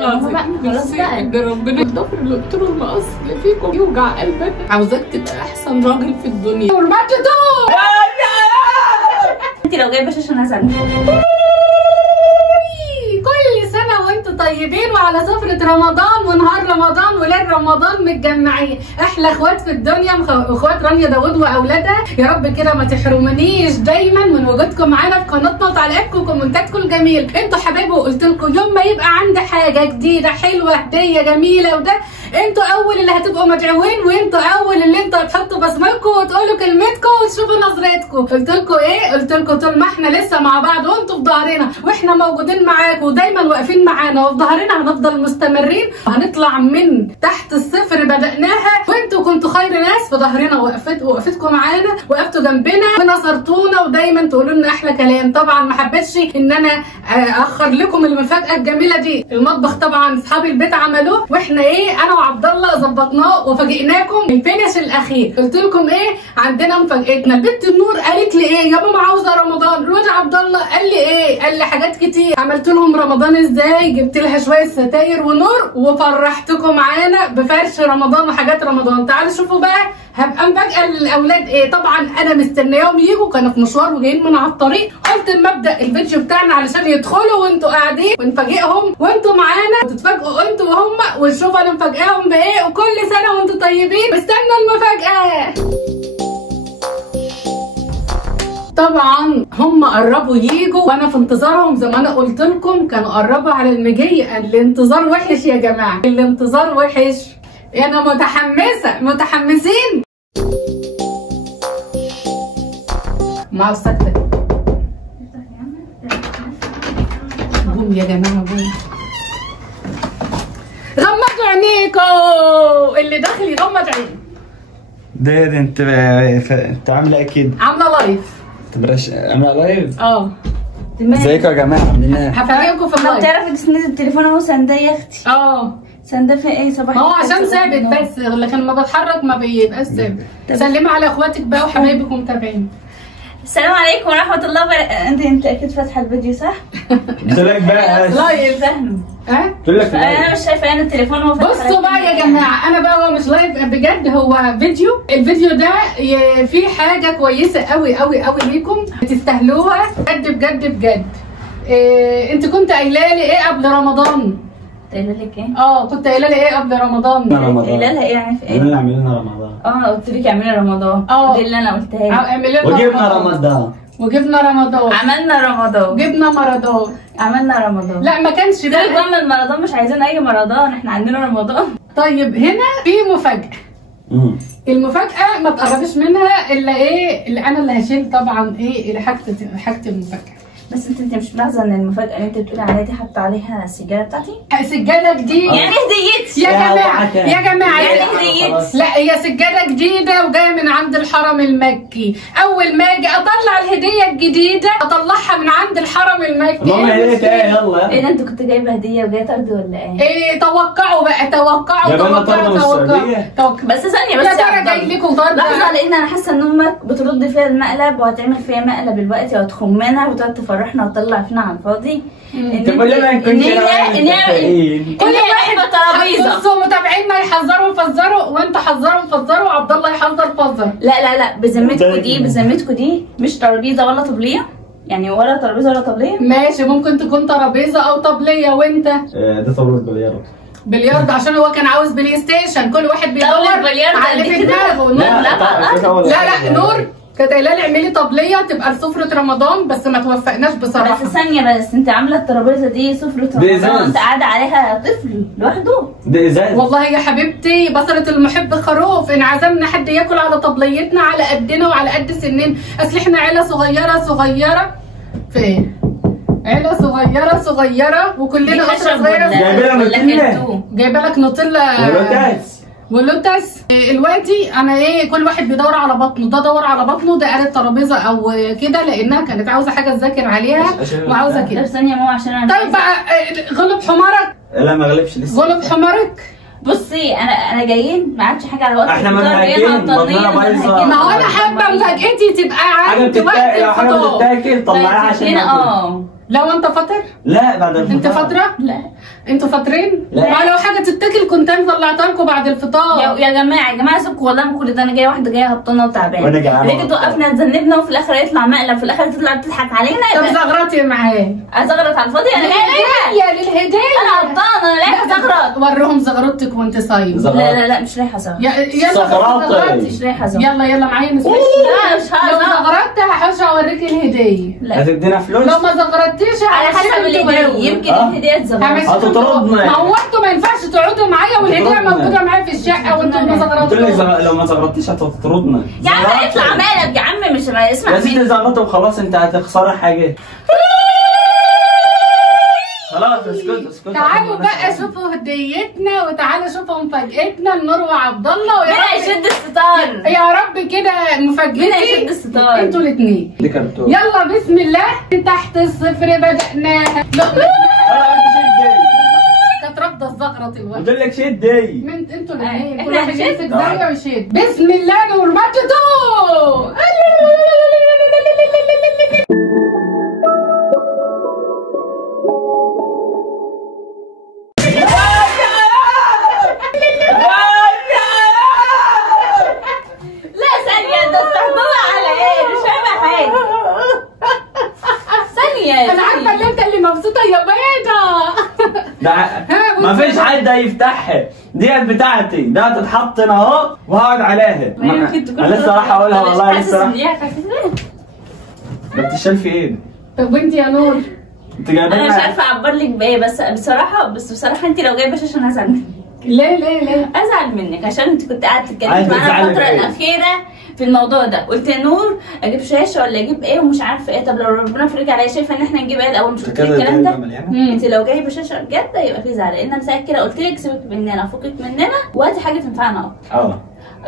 خلاص بقى ده ربنا الضفر اللي قلت له المقص اللي فيكم يوجع قلبك. عاوزاك تبقى احسن راجل في الدنيا. انت لو جايبه شاشه انا هزعل. كل سنة وانتوا طيبين وعلى سفرة رمضان ونهار رمضان وليل رمضان متجمعين. احلى اخوات في الدنيا اخوات رانيا داوود واولادها. يا رب كده ما تحرمنيش دايما من وجودكم معانا في قناتنا وتعليقاتكم وكومنتاتكم الجميل. انتوا حبايبي وقلت لكم يوم ما يبقى عندي حاجة جديدة حلوة هدية جميلة وده انتوا اول اللي هتبقوا مدعوين وانتوا اول اللي انتوا هتحطوا بصمتكم وتقولوا كلمتكم وتشوفوا نظرتكم. قلت لكم ايه؟ قلت لكم طول ما احنا لسه مع بعض وانتوا في ظهرنا واحنا موجودين معاكم ودايما واقفين معانا وفي ظهرنا هنفضل مستمرين وهنطلع من تحت الصفر بدأناها وانتوا كنتوا خير ناس في ظهرنا وقفتكم معانا وقفتوا جنبنا ونصرتونا ودايما تقولوا لنا احلى كلام. طبعا ما حبيتش ان انا اخر لكم المفاجاه الجميله دي. المطبخ طبعا اصحاب البيت عملوه واحنا ايه انا وعبد الله ظبطناه وفاجئناكم الفينش الاخير. قلت لكم ايه عندنا مفاجاتنا. البنت النور قالت لي ايه يا ماما عاوزه رمضان. الواد عبد الله قال لي ايه؟ قال لي حاجات كتير. عملت لهم رمضان ازاي؟ جبت لها شويه ستاير ونور وفرحتكم معانا بفرش رمضان وحاجات رمضان. تعالوا شوفوا بقى هبقى مفاجاه للاولاد ايه. طبعا انا مستنياهم يجوا كانوا في مشوار وجايين من على الطريق. قلت اما ابدا الفيديو بتاعنا علشان يدخلوا وانتوا قاعدين ونفاجئهم وانتوا معانا وتتفاجئوا انتوا وهم ونشوف انا مفاجئاهم بايه. وكل سنه وانتوا طيبين. استنوا المفاجاه. طبعا هم قربوا ييجوا وانا في انتظارهم زي ما انا قلت لكم. كانوا قربوا على المجيه. الانتظار وحش يا جماعه الانتظار وحش. انا متحمسين. مع السكتة قوم يا جماعه قوم. غمضوا عينيكوا. اللي داخل يغمض عينيه. ده انت عامله ايه كده؟ عامله لايف. عامله لايف؟ اه. ازيكم يا جماعه عاملين ايه؟ هفاجئكم في اللايف. تعرفي تسند التليفون اهو سنداه يا اختي. اه سنداه في ايه صباح؟ ما هو عشان ثابت بس لكن لما بتحرك ما بيبقاش ثابت. سلمي على اخواتك بقى وحبايبك ومتابعين. السلام عليكم ورحمه الله وبركاته. انت اكيد فاتحه الفيديو صح؟ قلت لك بقى لايف. فاهمه. قلت لك انا مش شايفه انا التليفون هو فاتح. بصوا بقى يا جماعه انا بقى هو مش لايف بجد هو فيديو. الفيديو ده فيه حاجه كويسه قوي قوي قوي ليكم تستاهلوها بجد بجد بجد. انت كنت قايله لي ايه قبل رمضان؟ قايله لك ايه؟ كنت قايله لي ايه قبل رمضان؟ قايله لها ايه يعني في ايه؟ قلنا اعمل لنا رمضان. قلت لك اعملي رمضان. دي اللي انا قلتها لك. اعملي لنا وجبنا رمضان. عملنا رمضان. جبنا مرضان. عملنا رمضان. لا ما كانش بقى بعمل مرضان. مش عايزين اي مرضان احنا عندنا رمضان. طيب هنا في مفاجأة. المفاجأة ما تقربش منها الا ايه اللي انا اللي هشيل طبعا ايه حاجة المفاجأة. بس انت مش ملاحظه ان المفاجاه اللي انت بتقولي عليها دي حاطه عليها السجاده بتاعتي؟ سجاده جديده يعني هديتي يا جماعه يا جماعه يعني هديتي. لا هي سجاده جديده وجايه من عند الحرم المكي. اول ما اجي اطلع الهديه الجديده اطلعها من عند الحرم المكي. ماما هديه ايه يلا؟ ايه ده انت كنت جايبه هديه وجايه تاخدي ولا ايه؟ ايه توقعوا بقى توقعوا بس ثانيه بس يا ترى جاي لكم ضرب. لحظه لان انا حاسه ان امك بترد فيها المقلب وهتعمل فيها مقلب دلوقتي وهتخمنا وتقعد فرحنا وطلع فينا على الفاضي. تقول لنا ان كل واحد ترابيزه. بصوا متابعينا يحذروا ويفزروا وانتوا حذروا وفزروا وعبد الله يحذر فزر. لا بذمتكم دي مش ترابيزه ولا طبليه. يعني ولا ترابيزه ولا طبليه. ماشي ممكن تكون ترابيزه او طبليه. وانت؟ ده ترابيزه بلياردو عشان هو كان عاوز بلاي ستيشن. كل واحد بيدور على اللي في دماغه. لا نور كانت قايله لي اعملي طبليه تبقى لسفره رمضان بس ما توفقناش بصراحه. بس ثانيه بس انت عامله الترابيزه دي سفره رمضان انت قاعده عليها طفل لوحده. ده ازاز والله يا حبيبتي بصله المحب خروف. ان عزمنا حد ياكل على طبليتنا على قدنا وعلى قد سننا. اصل احنا عيله صغيره في ايه؟ عيله صغيره وكلنا اسره صغيره. جايبه لك نوتيلا ولوتس. دلوقتي انا ايه كل واحد بيدور على بطنه. ده دور على بطنه ده قالت ترابيزه او كده لانها كانت عاوزه حاجه تذاكر عليها وعاوزه كده. ثانيه يا ماما عشان انا طيب بقى غلب حمارك. لا ما غلبش لسه. غلب حمارك. بصي انا جايين ما عادش حاجه على وقت احنا منهكين بطننا بايظه. ما هو انا حابه مفاجاتي تبقى عند وقت الفطار. حاجه بتتاكل طلعيها عشان لو انت فاطر؟ لا بعد الفطار. انت فاطره؟ لا انتوا فاطرين؟ لا. ما لو حاجه تتاكل كنت انا طلعتها لكم بعد الفطار. يا جماعه سيبكم والله من كل ده. انا جايه واحده جايه هبطانه وتعبانه، وأنا جعانة ليه توقفنا تذنبنا وفي الاخر يطلع مقلب، في الاخر تطلع تضحك علينا. طب زغرتي معاه. ازغرط على الفاضي؟ انا جايه للهديه. انا هبطانه، انا رايحه ازغرط. وريهم زغرتك وانت صايم. لا مش رايحه ازغرط. يلا زغرطي. مش رايحه ازغرط. يلا معايا مسكين. لا مش لو هزغرط. زغرتت هحوش اوريك الهديه. لا هتدينا فلوس؟ لو ما زغرتيش على حسب الهديه، يمكن الهديه تزغرط. هتطردنا. ما هو انتوا ما ينفعش تقعدوا معايا والهديه موجوده معايا في الشقه وانتوا ما قلت لك زغرتوش. لو ما زغرطتيش هتطردنا. يا عم اطلع مالك يا عم، مش ما اسمع يا ستي مني. زغرطي وخلاص، انت هتخسري حاجه. خلاص اسكت. تعالوا بقى شوفوا هديتنا وتعالوا شوفوا مفاجأتنا لنور وعبد الله. ويا مين رب هيشد الستار؟ يا رب كده مين مفاجأتي هيشد الستار؟ انتوا الاثنين. دي كرتون. يلا بسم الله. تحت الصفر بدأناها. كانت رافضه الزغرة الوقت. قلت لك شدي. من انتوا الاثنين كل احنا واحد هنشد. يمسك زاويه ويشد. بسم الله نور مجدو. لا ثانية، ده بتحضرها على ايه؟ مش فاهمة حاجة. ثانية انا عارفه ان انت اللي مبسوطه يا بيضه. ما فيش حد هيفتحها، ديت بتاعتي، ده هتتحط هنا اهو وهقعد عليها. انا لسه راح اقولها والله لسه راح. ده بتشال في ايه؟ طب وانت يا نور؟ انت جايبه انا مش عارفة اعبر لك بايه، بس بصراحة انت لو جايبة شاشة انا هزعل منك. ليه؟ ازعل منك عشان انت كنت قاعدة تتكلمي عايزة معانا تزعلي الفترة بايه؟ الأخيرة في الموضوع ده. قلت يا نور اجيب شاشة ولا اجيب ايه ومش عارفة ايه. طب لو ربنا فرج عليا شايفة ان احنا نجيب ايه الاول، مش قلت لك الكلام ده؟ انت لو جايبة شاشة بجد يبقى في زعل، لان انا ساعات كده قلت لك سيبك مننا فكك مننا وهاتي حاجة تنفعنا اكتر.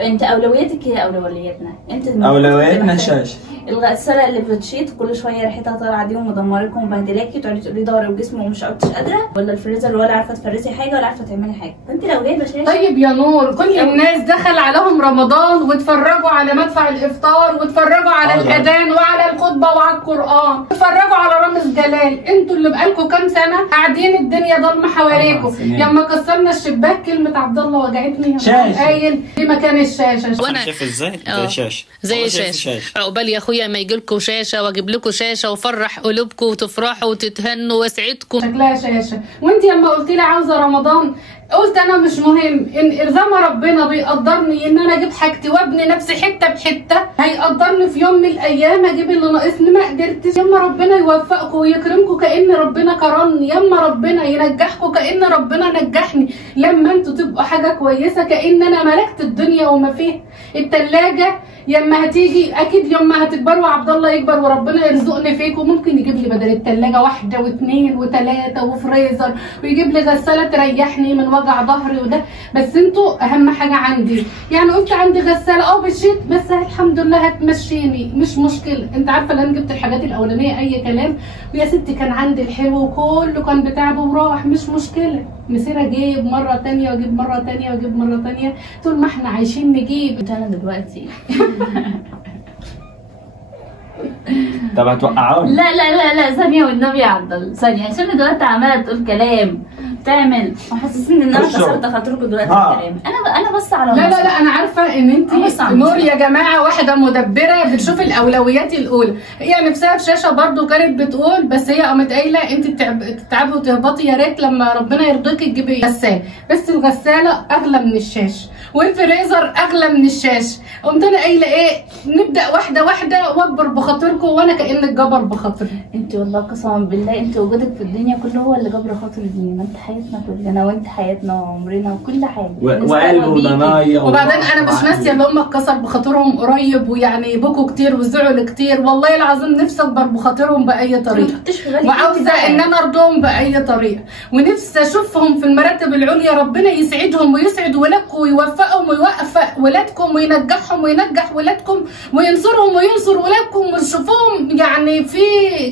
انت اولوياتك هي اولوياتنا. انت اولوياتنا الشاشه. الغساله اللي بتشيط كل شويه ريحتها طالعه دي ومدمراكم ومبهدلاكي تقعدي تقولي ضهري وجسمي ومش عدتش قادره، ولا الفريزر ولا عارفه تفرزي حاجه ولا عارفه تعملي حاجه. فانت لو جايبه شاشه. طيب يا نور، كل الناس دخل عليهم رمضان واتفرجوا على مدفع الافطار واتفرجوا على الاذان وعلى الخطبه وعلى القران، اتفرجوا على رامز جلال. انتوا اللي بقالكم كام سنه قاعدين الدنيا ضلمه حواليكم. لما كسرنا الشباك كلمه عبد الله وجعتني. شاشة. قايل في مكان الشاشه. وانا شايف ازاي؟ اه. شاشه زي شاشه. عقبال يا اخويا ما يجي لكم شاشه واجيب لكم شاشه وافرح قلوبكم وتفرحوا وتتهنوا واسعدكم. شكلها شاشه. وانت لما قلت لي عاوزه رمضان قلت انا مش مهم، ان زي ما ربنا بيقدرني ان انا اجيب حاجتي وابني نفسي حته بحته، هيقدرني في يوم من الايام اجيب اللي ناقصني. ما قدرتش، ياما ربنا يوفقكم ويكرمكم كأن ربنا كرمني، ياما ربنا ينجحكم كأن ربنا نجحني. لما انتوا تبقوا حاجه كويسه كأن انا ملكت الدنيا وما فيها. التلاجة يما هتيجي اكيد، يما هتكبروا وعبد الله يكبر وربنا يرزقني فيكم، ممكن يجيب لي بدل التلاجة 1 و2 و3 وفريزر، ويجيب لي غساله تريحني من وجع ظهري وده. بس انتوا اهم حاجه عندي. يعني قلت عندي غساله بشيت بس الحمد لله هتمشيني مش مشكله. انت عارفه ان انا جبت الحاجات الاولانيه اي كلام، ويا ستي كان عندي الحلو وكله كان بتاعه وراح، مش مشكله. مسيره اجيب مره ثانيه واجيب مره ثانيه واجيب مره ثانيه، طول ما احنا عايشين نجيب. انا دلوقتي طب هتوقعوني؟ لا ثانيه والنبي يا عبد الله، ثانيه عشان دلوقتي عماله تقول كلام تعمل وحسسني ان انا كسرت خاطركم دلوقتي بكلامي. انا بس على لا انا عارفه ان انت نور يا جماعه واحده مدبره بتشوف الاولويات الاولى. هي نفسها في شاشه برضو كانت بتقول، بس هي قامت قايله انت تتعبي وتهبطي، يا ريت لما ربنا يرضيكي تجيبي غساله. بس الغساله اغلى من الشاشه والفريزر اغلى من الشاشه. قمت انا قايله ايه، نبدا واحده واحده واكبر بخاطركم، وانا كانك جبر بخاطري. انت والله قسما بالله انت وجودك في الدنيا كله هو اللي جبر خاطر الدنيا. انت حياتنا كلنا وانت حياتنا وعمرنا وكل حاجه وقلب وضنايا. وبعدين انا مش ناسيه اللي هم اتكسر بخاطرهم قريب، ويعني بكوا كتير وزعلوا كتير. والله العظيم نفسي اكبر بخاطرهم باي طريقه، وعاوزه ان انا ارضهم باي طريقه، ونفسي اشوفهم في المراتب العليا. ربنا يسعدهم ويسعد ولادكم ويوفقهم ويوفق ولادكم وينجحهم وينجح ولادكم وينصرهم وينصر ولادكم وتشوفوهم يعني في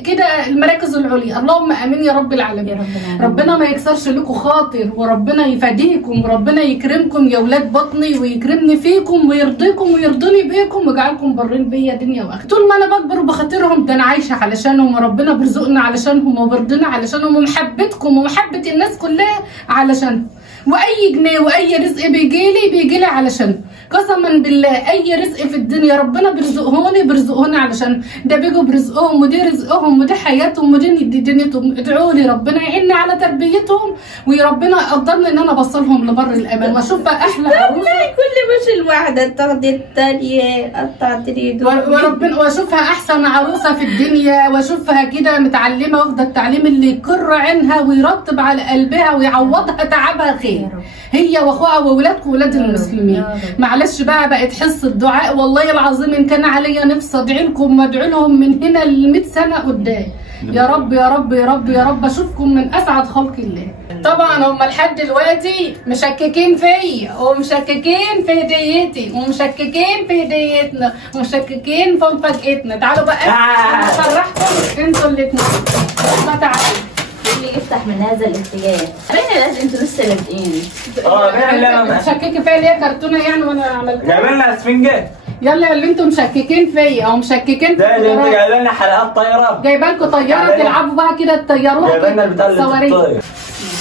كده المراكز العليا. اللهم امين يا رب العالمين. ربنا ما يكسرش يجيبش لكم خاطر، وربنا يفديكم وربنا يكرمكم يا ولاد بطني، ويكرمني فيكم ويرضيكم ويرضوني بيكم ويجعلكم برين بيا دنيا واخره. طول ما انا بكبر وبخاطرهم ده انا عايشه علشانهم، وربنا بيرزقنا علشانهم وبرضنا علشانهم، ومحبتكم ومحبه الناس كلها علشانهم. واي جنيه واي رزق بيجيلي علشان قسما بالله اي رزق في الدنيا ربنا بيرزقهوني علشان ده بيجوا برزقهم، ودي رزقهم ودي حياتهم ودي دنيتهم. ادعوا لي ربنا يعيني على تربيتهم، وربنا يقدرني ان انا اوصلهم لبر الامان واشوف بقى احلى عروسه. كل مش الواحده تاخدي الثانيه قطعت ايده وربنا واشوفها احسن عروسه في الدنيا، واشوفها كده متعلمه واخده التعليم اللي يقر عينها ويرطب على قلبها ويعوضها تعبها خير، هي واخوها وولادكم ولاد المسلمين. معلش بقت حصه دعاء، والله العظيم ان كان عليا نفسي ادعي لكم وادعي لهم من هنا ل 100 سنه قدام. يا رب يا رب يا رب يا رب اشوفكم من اسعد خلق الله. طبعا هم لحد دلوقتي مشككين فيا ومشككين في هديتي ومشككين في هديتنا ومشككين في مفاجاتنا. تعالوا بقى افرحكم انتوا الاثنين. تعالوا اللي يفتح من هذا الاتجاه. بين لازم انتوا لسه بادئين. بين مشككه فيا ليه كرتونه يعني وانا عملتها. جايبين لنا اسفنجه. يلا اللي انتوا مشككين فيا او مشككين في ده اللي انتوا جايبين لنا حلقات طياره. جايبه لكم طياره تلعبوا بقى كده تطيروها. جايبين لنا البتاع اللي بتطير.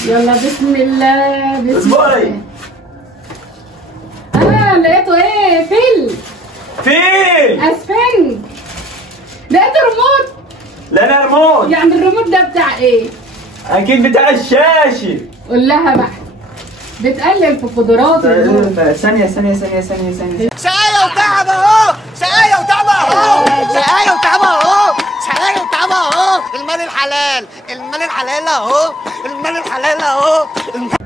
يلا بسم الله بسم الله. لقيته ايه؟ فيل اسفنج. لقيته ريموت. لا انا ريموت. يعني الريموت ده بتاع ايه؟ اكيد بتاع الشاشه. قول لها بقى بتقلل في قدرات ثانيه شقاية وتعب اهو، شقاية وتعب اهو، شقاية وتعب اهو، شقاية وتعب اهو. المال الحلال، المال الحلال اهو، المال الحلال اهو.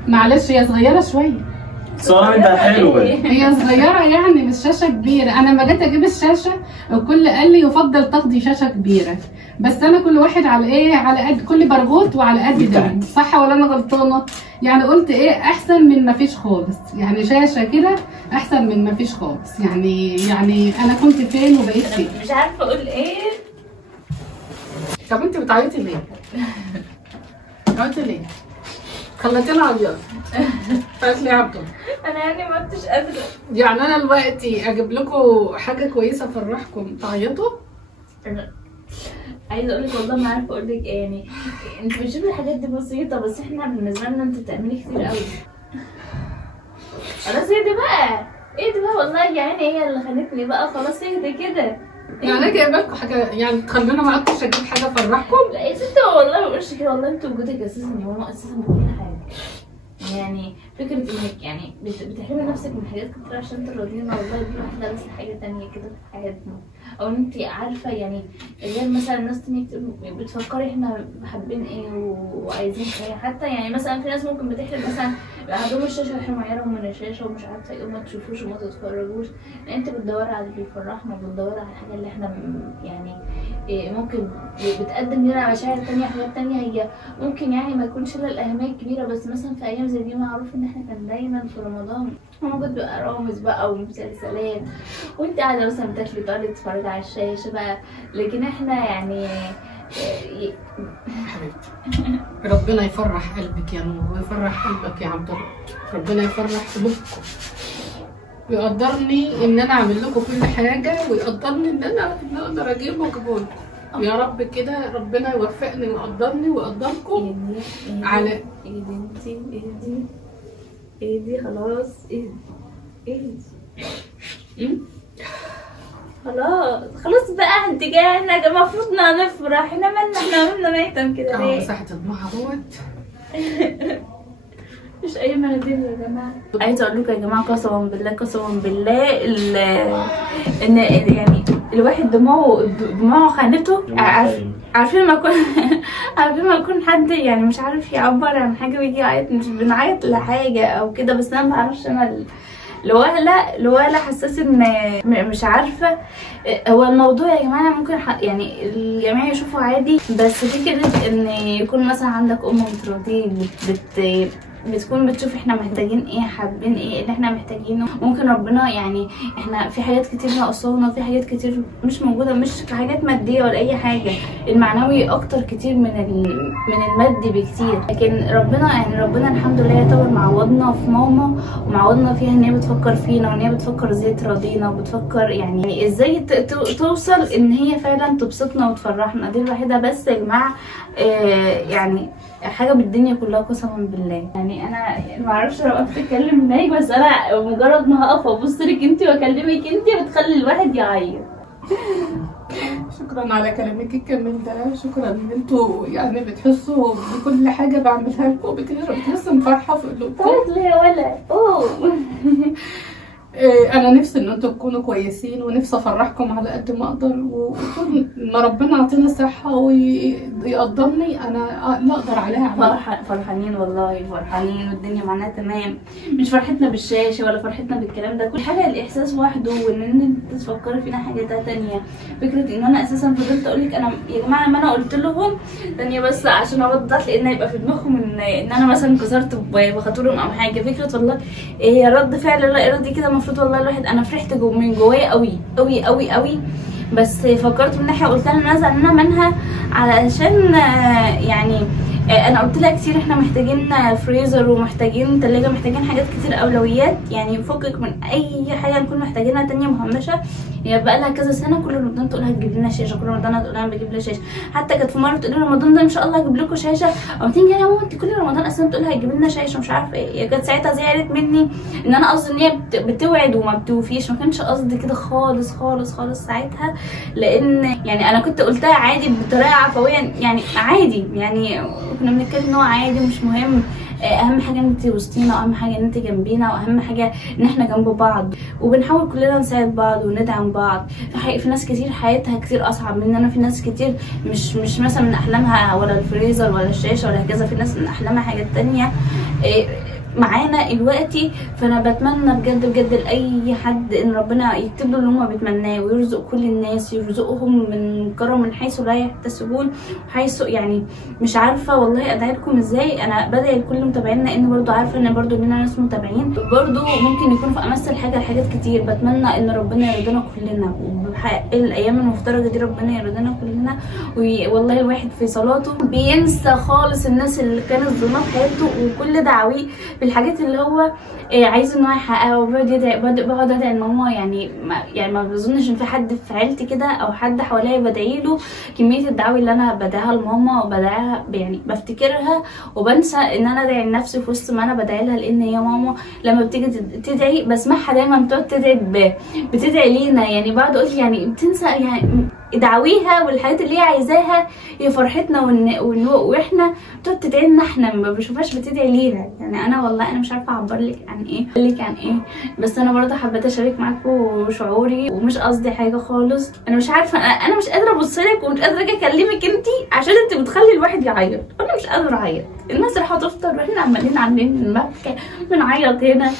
معلش هي صغيرة شوية. صورة انت حلوة. هي صغيرة يعني مش شاشة كبيرة. أنا لما جيت أجيب الشاشة الكل قال لي يفضل تاخدي شاشة كبيرة، بس أنا كل واحد على إيه؟ على قد كل برغوت وعلى قد دم، صح ولا أنا غلطانة؟ يعني قلت إيه أحسن من ما فيش خالص، يعني شاشة كده أحسن من ما فيش خالص، يعني أنا كنت فين وبقيت فين؟ مش عارفة أقول إيه. طب أنت بتعيطي ليه؟ بتعيطي ليه؟ خلتيني اعيط. قالت لي يا عبد الله انا يعني ما كنتش قادره. يعني انا دلوقتي اجيب لكم حاجه كويسه افرحكم تعيطوا؟ عايزه اقول لك والله ما عارفه اقول لك ايه. يعني انت بتشوفي الحاجات دي بسيطه، بس احنا بالنسبه لنا انت بتعملي كتير قوي. خلاص اهدي بقى، اهدي بقى والله يعني هي اللي خلتني بقى خلاص اهدي كده. يعني انا جايبه لكم حاجه يعني تخلونا معاكم عشان اجيب حاجه افرحكم؟ لا يا ستي والله ما بقولش كده، والله انتوا وجودك اساسا يا ماما اساسا بكل حاجه. يعني فكره انك يعني بتحرمي نفسك من حاجات كتير عشان ترضينا، والله دي واحده بس حاجه تانية كده في حياتنا. او انت عارفه يعني غير مثلا ناس تانية كتير بتفكري احنا حابين ايه وعايزين ايه. حتى يعني مثلا في ناس ممكن بتحرم مثلا عندهم الشاشه يحرموا عيالهم من الشاشه ومش عارفه ايه وما تشوفوش وما تتفرجوش. انت بتدوري على اللي بيفرحنا وبتدوري على الحاجه اللي احنا يعني ممكن بتقدم لنا مشاعر تانية، حاجات تانية هي ممكن يعني ما يكونش لها الاهميه الكبيره، بس مثلا في ايام زي دي معروف ان احنا كان دايما في رمضان موجود بقى رامز بقى ومسلسلات، وانت قاعده مثلا بتاكلي تقعدي تتفرجي على الشاشه بقى. لكن احنا يعني ربنا يفرح قلبك يا نور ويفرح قلبك يا عبد الله، ربنا يفرح قلوبكم ويقدرني ان انا اعمل لكم كل حاجه، ويقدرني ان انا اقدر اجيب واجيبه لكم. يا رب كده ربنا يوفقني ويقدرني ويقدركم على اهدي اهدي خلاص اهدي خلاص بقى انت جايه. المفروض نفرح، احنا مالنا، احنا عملنا ميتم كده ليه؟ مساحه الدموع اهوت. مش اي مناديل يا جماعه. عايزه اقول لكم يا جماعه قسما بالله ان يعني الواحد دموعه خانته. عارفين ما يكون حد يعني مش عارف يعبر عن حاجه ويجي يعيط، مش بنعيط لحاجه او كده، بس انا ما اعرفش انا الولا حساس ان مش عارفه. هو الموضوع يا جماعه ممكن يعني الجميع يشوفه عادي، بس فكره ان يكون مثلا عندك ام بترضيك بتكون بتشوف احنا محتاجين ايه، حابين ايه اللي احنا محتاجينه. ممكن ربنا يعني احنا في حاجات كتير ناقصانا، وفي حاجات كتير مش موجوده، مش حاجات ماديه ولا اي حاجه، المعنوي اكتر كتير من المادي بكتير. لكن ربنا الحمد لله يعتبر معوضنا في ماما، ومعوضنا فيها ان هي بتفكر فينا، وان هي بتفكر ازاي تراضينا، وبتفكر يعني ازاي توصل ان هي فعلا تبسطنا وتفرحنا. دي الوحيده بس يا جماعه يعني حاجه بالدنيا كلها قسما بالله. يعني انا معرفش لو وقفت اتكلم معاك، بس انا مجرد ما هقف وابص لك انت واكلمك انت بتخلي الواحد يعيط. شكرا على كلامك الجميل ده، شكرا ان انتوا يعني بتحسوا بكل حاجه بعملها لكم، بتحسوا بفرحه في قلوبكم. ليه ولا انا نفسي ان انتوا تكونوا كويسين، ونفسي افرحكم على قد ما اقدر، وطول ما ربنا يعطينا صحه ويقدرني انا لا اقدر عليها. فرحانين والله، فرحانين والدنيا معانا تمام. مش فرحتنا بالشاشه ولا فرحتنا بالكلام ده، كل حاجه الاحساس وحده، وان انت تفكري فينا حاجه تانية. فكره ان انا اساسا فضلت اقول لك انا يا جماعه لما انا قلت لهم ثانيه بس عشان اوضح، لان هيبقى في دماغهم ان انا مثلا كسرت بخاطرهم او حاجه. فكره والله هي رد فعل لا ارادي كده. المفروض والله الواحد انا فرحت من جوايا قوي قوي قوي قوي، بس فكرت من ناحيه قلت انا زعلانه منها علشان يعني انا قلت لها كتير احنا محتاجين فريزر ومحتاجين تلاجة، محتاجين حاجات كتير اولويات. يعني فكك من اي حاجه نكون محتاجينها تانية مهمشه. هي بقى لها كذا سنه كل رمضان تقول لها تجيب لنا شاشه، كل رمضان تقول لها بجيب لها شاشه. حتى كانت في مره تقول لي رمضان ده ان شاء الله هجيب لكم شاشه، او تيجي يا ماما انت كل رمضان اصلا تقول لها هتجيب لنا شاشه مش عارفه ايه. هي كانت ساعتها زعلت مني ان انا قصدي ان هي بتوعد وما بتوفيش، ما كانش قصدي كده خالص خالص خالص ساعتها. لان يعني انا كنت قلتها عادي بطريقه عفويه، يعني عادي، يعني كنا بنتكلم ان هو عادي مش مهم. اهم حاجه ان انت وسطينا، واهم حاجه ان انت جنبينا، واهم حاجه ان احنا جنب بعض، وبنحاول كلنا نساعد بعض وندعم بعض. في ناس كتير حياتها كتير اصعب مننا، في ناس كتير مش مثلا من احلامها ولا الفريزر ولا الشاشه ولا كذا، في ناس من احلامها حاجات تانية معانا دلوقتي. فانا بتمنى بجد بجد لاي حد ان ربنا يكتب له اللي هم بيتمناه، ويرزق كل الناس، يرزقهم من كرم من حيث لا يحتسبون، حيث يعني مش عارفه والله ادعي لكم ازاي. انا بدعي لكل متابعينا، ان برضو عارفه ان برضو لنا ناس متابعين برضو ممكن يكونوا في امثل حاجه لحاجات كتير. بتمنى ان ربنا يرضينا كلنا، وبحق الايام المفترجه دي ربنا يرضينا كلنا. والله الواحد في صلاته بينسى خالص الناس اللي كانت ظلمه في حياته، وكل دعويه بالحاجات اللي هو عايز ان هو يحققها. وبقعد يدعي، بقعد ادعي لماما. يعني ما بظنش ان في حد في عيلتي كده او حد حواليا بدعي له كميه الدعاوي اللي انا بدعيها لماما، وبدعيها يعني بفتكرها وبنسى ان انا ادعي لنفسي في وسط ما انا بدعي لها. لان هي ماما لما بتيجي تدعي بسمعها دايما بتقعد تدعي بتدعي لينا. يعني بقعد اقول يعني بتنسى يعني دعويها والحاجات اللي هي عايزاها هي فرحتنا، واحنا بتقعد تدعي لنا، احنا ما بشوفهاش بتدعي لينا. يعني انا والله انا مش عارفه اعبر لك عن ايه، اقول لك عن ايه، بس انا برضه حبيت اشارك معاكم شعوري، ومش قصدي حاجه خالص. انا مش عارفه، انا مش قادره ابص لك ومش قادره اجي اكلمك انت، عشان انت بتخلي الواحد يعيط. انا مش قادره اعيط، الناس رايحه تفطر واحنا عاملين المبكى بنعيط هنا.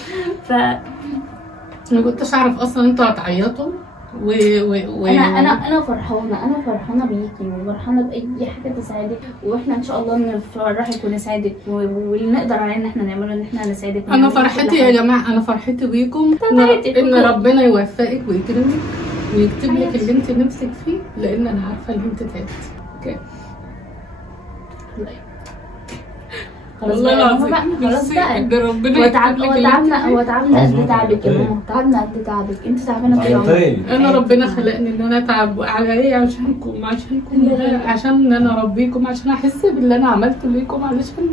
ما كنتش اعرف اصلا انتوا هتعيطوا. انا فرحانه بيكي، وفرحانه باي حاجه تساعدك، واحنا ان شاء الله نفرحك ونساعدك، واللي نقدر عليه ان احنا نعمله ان احنا نساعدك. انا فرحتي يا جماعه، انا فرحتي بيكم ان ربنا يوفقك ويكرمك ويكتب لك اللي انت نفسك فيه، لان انا عارفه ان انت تعبتي. اوكي والله العظيم خلاص بقى، ربنا هو تعبنا قد تعبك يا ماما، تعبنا قد تعبك، انت تعبانه طول عمرك. انا ربنا خلقني ان انا اتعب على ايه؟ عشانكم عشان انا اربيكم، عشان احس باللي انا عملته ليكم، علشان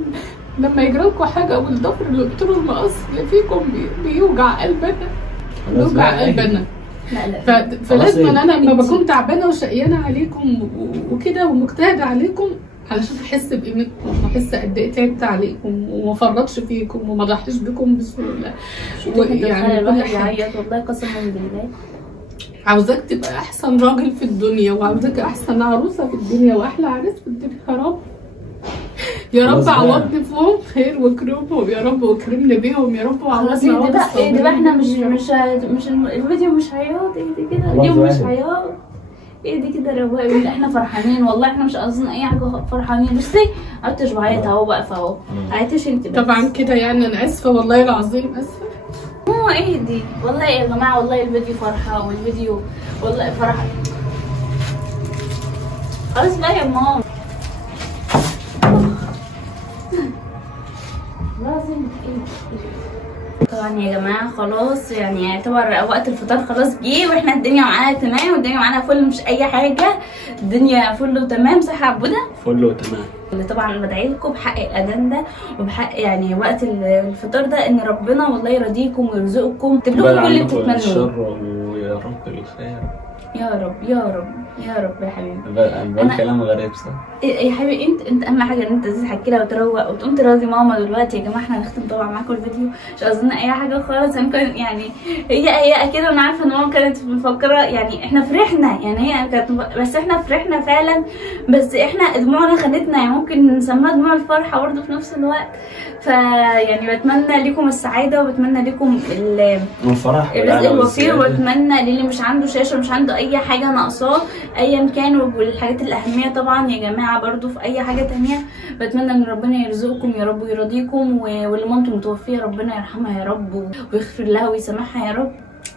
لما يجرى لكم حاجه والضفر اللي قلت له المقص اللي فيكم بيوجع قلبنا. فلازم انا لما بكون تعبانه وشقيانه عليكم وكده ومجتهده عليكم، علشان احس بقيمتكم واحس قد ايه تعبت عليكم وما فرطش فيكم وما ضحيش بكم بسهوله. يعني الواحد يعيط والله قسما بالله. عاوزاك تبقى احسن راجل في الدنيا، وعاوزاك احسن عروسه في الدنيا، واحلى عريس في الدنيا. يا رب يا رب عوضني فيهم خير وكرمهم يا رب، وكرمني بيهم يا رب، وعوضني عوض الصابرين. دي بقى احنا مش الفيديو مش عياط، ايه كده الفيديو مش عياط. ايه دي كده رواقي؟ احنا فرحانين والله، احنا مش قصدنا اي حاجه، فرحانين. بصي قعدتش بعيط اهو، واقفه اهو. عيطتش انت بس. طبعا كده يعني انا اسفه والله العظيم، اسفه. ايه دي والله يا جماعه، والله الفيديو فرحه، والفيديو والله فرحه. خلاص بقى يا ماما. لازم طبعا يا جماعه خلاص، يعني يعتبر وقت الفطار خلاص جه، واحنا الدنيا معانا تمام، والدنيا معانا فل، مش اي حاجه، الدنيا فل وتمام. صح يا عبوده؟ فل وتمام. اللي طبعا بدعي لكم بحق الاذان ده وبحق يعني وقت الفطار ده، ان ربنا والله يرضيكم ويرزقكم، يكتب لكم كل اللي بتتمنوه. الشر ويا رب الخير. يا رب يا رب يا رب يا حبيبي. بقول كلام غريب صح؟ يا حبيبي انت اهم حاجه ان انت تحكي لها وتروق وتقوم تراضي ماما. دلوقتي يا جماعه احنا هنختم طبعا معاكم الفيديو، مش قصدنا اي حاجه خالص. هنكون يعني هي كده، انا عارفه ان ماما كانت مفكره، يعني احنا فرحنا، يعني هي كانت بس احنا فرحنا فعلا، بس احنا دموعنا خدتنا، يعني ممكن نسميها دموع الفرحه برضه في نفس الوقت. فيعني بتمنى لكم السعاده، وبتمنى لكم الفرح الرزق الوفير، واتمنى للي مش عنده شاشه، مش عنده اي حاجه ناقصاه ايا كان، والحاجات الاهميه طبعا يا جماعه برضو في اي حاجه تانية. بتمنى ان ربنا يرزقكم يا رب ويرضيكم، واللي مامته متوفيه ربنا يرحمها يا رب ويغفر لها ويسامحها يا رب.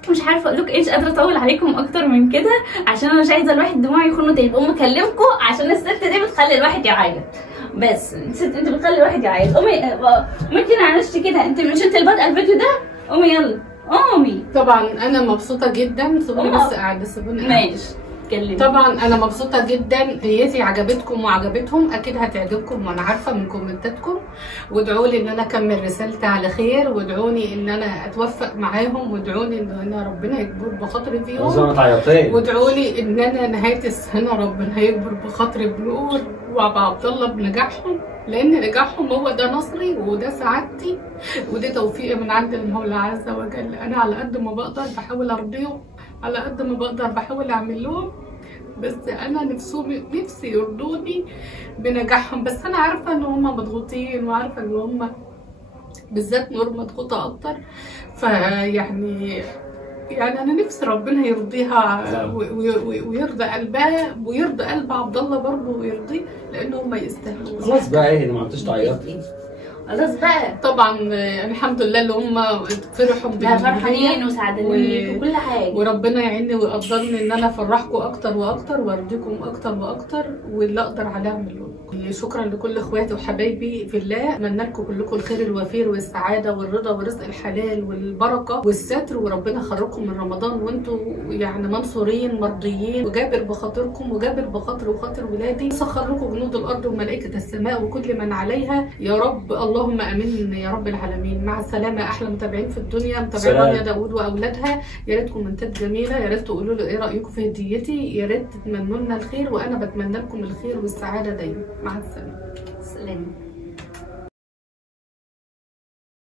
مش عارفه اقول لكم ايه، مش قادره اطول عليكم اكتر من كده، عشان انا مش عايزه الواحد دموعه يخونه تاني. بقوم اكلمكم عشان الست دي بتخلي الواحد يعيط، بس الست انت بتخلي الواحد يعيط. قومي انت معلش كده، انت مش انت اللي بادئه الفيديو ده، قومي يلا قومي. طبعا انا مبسوطه جدا. سيبوني بس قاعده، سيبوني ماشي. طبعا انا مبسوطه جدا، نيتي عجبتكم وعجبتهم، اكيد هتعجبكم وانا عارفه من كومنتاتكم. وادعوا لي ان انا اكمل رسالتي على خير، وادعوني ان انا اتوفق معاهم، وادعوني ان انا ربنا يكبر بخاطري فيهم، وادعوا لي ان انا نهايه السنه ربنا هيكبر بخاطري بنور وابو عبد الله بنجاحهم، لان نجاحهم هو ده نصري وده سعادتي وده توفيقي من عند المولى عز وجل. انا على قد ما بقدر بحاول ارضيهم، على قد ما بقدر بحاول اعمل لهم، بس انا نفسي يرضوني بنجاحهم. بس انا عارفه ان هم مضغوطين، وعارفه ان هم بالذات نور مضغوطه اكتر. فيعني انا نفسي ربنا يرضيها ويرضى قلبها ويرضى قلب عبد الله برضه ويرضيه، لان هم يستاهلوا. خلاص بقى ايه، ما عدتش تعيطي خلاص بقى. طبعا الحمد لله اللي هم فرحوا بيا، فرحانين وسعدانين وكل حاجه، وربنا يعيني ويقدرني ان انا افرحكم اكتر واكتر وارضيكم اكتر واكتر، واللي اقدر عليه اعمله. شكرا لكل اخواتي وحبايبي في الله، اتمنى لكم كلكم الخير الوفير والسعاده والرضا والرزق الحلال والبركه والستر، وربنا يخرجكم من رمضان وانتم يعني منصورين مرضيين، وجابر بخاطركم وجابر بخاطر وخاطر ولادي. سخر لكم جنود الارض وملائكه السماء وكل من عليها يا رب. اللهم امين يا رب العالمين. مع السلامه احلى متابعين في الدنيا، متابعين رانيا داوود واولادها. يا ريت كومنتات جميله، يا ريت تقولوا لي ايه رايكم في هديتي، يا ريت تتمنوا لنا الخير، وانا بتمنى لكم الخير والسعاده دايما. مع السلامه. سلام.